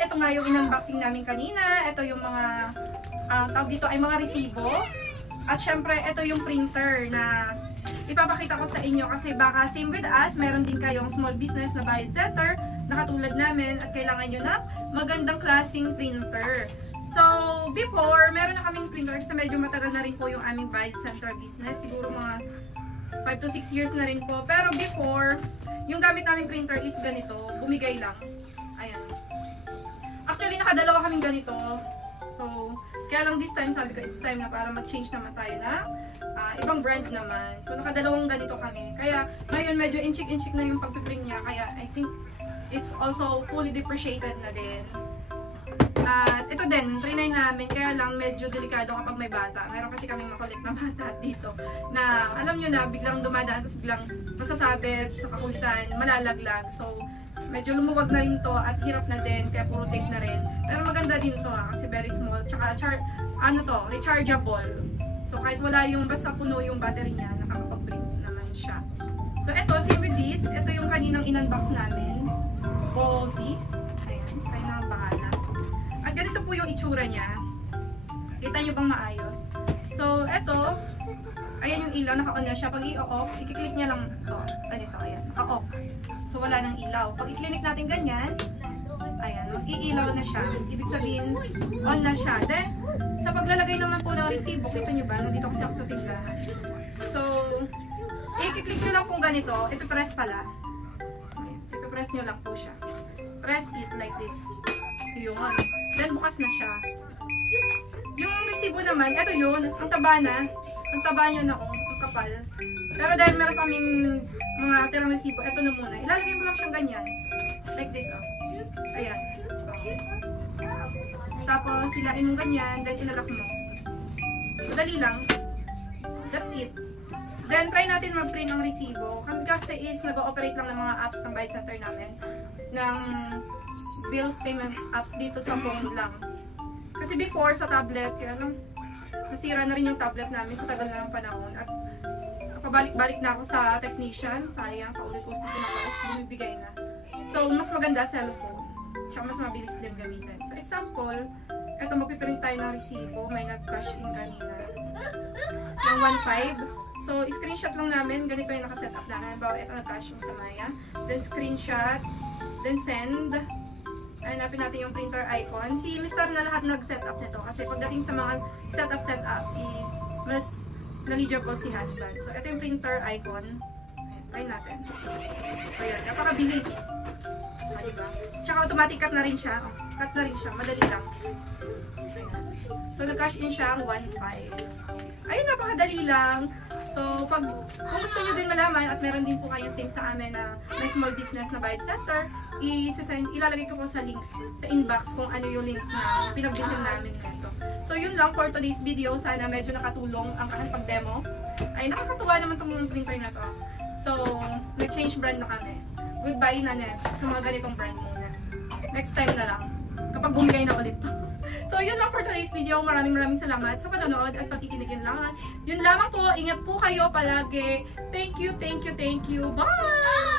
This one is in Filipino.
At ito nga yung in-unboxing namin kanina. Ito yung mga, tawag dito ay mga resibo. At syempre, ito yung printer na ipapakita ko sa inyo kasi baka same with us, meron din kayong small business na bayad center na katulad namin at kailangan nyo na magandang klaseng printer. So, before, meron na kaming printer kasi medyo matagal na rin po yung aming bayad center business. Siguro mga 5 to 6 years na rin po. Pero before, yung gamit naming printer is ganito. Bumigay lang. Ayan. Actually, nakadalawa kaming ganito. So, kaya lang this time, sabi ko, it's time na para mag-change naman tayo na ibang brand naman. So, nakadalawang ganito kami. Kaya, ngayon medyo inchik-inchik na yung pagpiprint niya. Kaya, I think, it's also fully depreciated na din. At ito din, trinay namin, kaya lang medyo delikado kapag may bata. Meron kasi kaming makulit na bata dito na alam nyo na, biglang dumadaan, tapos biglang masasabit sa kakulitan, malalaglag. So, medyo lumuwag na rin to at hirap na din, kaya puro tape na rin. Pero maganda din to kasi very small. Tsaka, rechargeable. So, kahit wala yung, basta puno yung battery niya, nakakapag-print naman siya. So, ito, same with this. Ito yung kaninang in-unbox namin. Bozy. Ayan, kayo na ang bahala. At ganito po yung itsura niya. Kita nyo bang maayos? So, eto, ayan yung ilaw, naka-on na siya. Pag i-off, i-click niya lang to. Ganito, ayan, naka-off. So, wala nang ilaw. Pag i-click natin ganyan, ayan, mag-iilaw na siya. Ibig sabihin, on na siya. Then, sa paglalagay naman po ng resibo, kita nyo ba? Nandito kasi ako sa tindahan. So, i-click nyo lang kung ganito, ipipress pala. Ayan, ipipress nyo lang po siya. Press it like this. Yun. Then, bukas na siya. Yung resibo naman, eto yun. Ang taba na. Ang taba niya na, ang kapal. Pero dahil meron kaming mga tirang resibo, eto na muna. Ilalagay mo lang siyang ganyan. Like this, oh. Ayan. Tapos, silain mo ganyan, then ilalak mo. Madali lang. That's it. Then, try natin mag-print ng resibo. Kami kasi is nag-ooperate lang ng mga apps ng bayad center namin. Ng bills payment apps dito sa phone lang. Kasi before sa tablet, kaya lang nasira na rin yung tablet namin sa tagal na ng panahon. At pabalik-balik na ako sa technician. Sayang, paulit-ulit ko pinakaas, bumibigay na. So, mas maganda cellphone. Tsaka mas mabilis din gamitin. So, example, eto magpiprint tayo ng resibo. May nag-cash in kanina. Ng 1.5. So, screenshot lang namin. Ganito yung nakasetup namin. Bawa, ito nag-cash yung sa Maya. Then, screenshot. Then, send. Hanapin natin yung printer icon. Si Mr. na lahat nag-setup nito. Kasi pagdating sa mga setup is mas knowledgeable si husband. So, ito yung printer icon. Ayan, try natin. Ayan, napakabilis. Diba? Tsaka automatic cut na rin siya. Oh, cut na rin siya. Madali lang. Ayan. So, nag-cash in siya ang 1.5. Ayun, napakadali lang. So, kung gusto nyo din malaman at meron din po kayong same sa amin na may small business na bayad center, ilalagay ko po sa link, sa inbox kung ano yung link na pinag-bitin namin nito. So, yun lang for today's video. Sana medyo nakatulong ang aking pag-demo. Ay, nakakatuwa naman itong printer na to. So, nag-change brand na kami. Goodbye na net sa mga ganitong brand muna. Next time na lang. Kapag bumigay na ulit to. So, yun lang for today's video. Maraming salamat sa panonood at pakikinig lang. Yun lamang po. Ingat po kayo palagi. Thank you. Bye!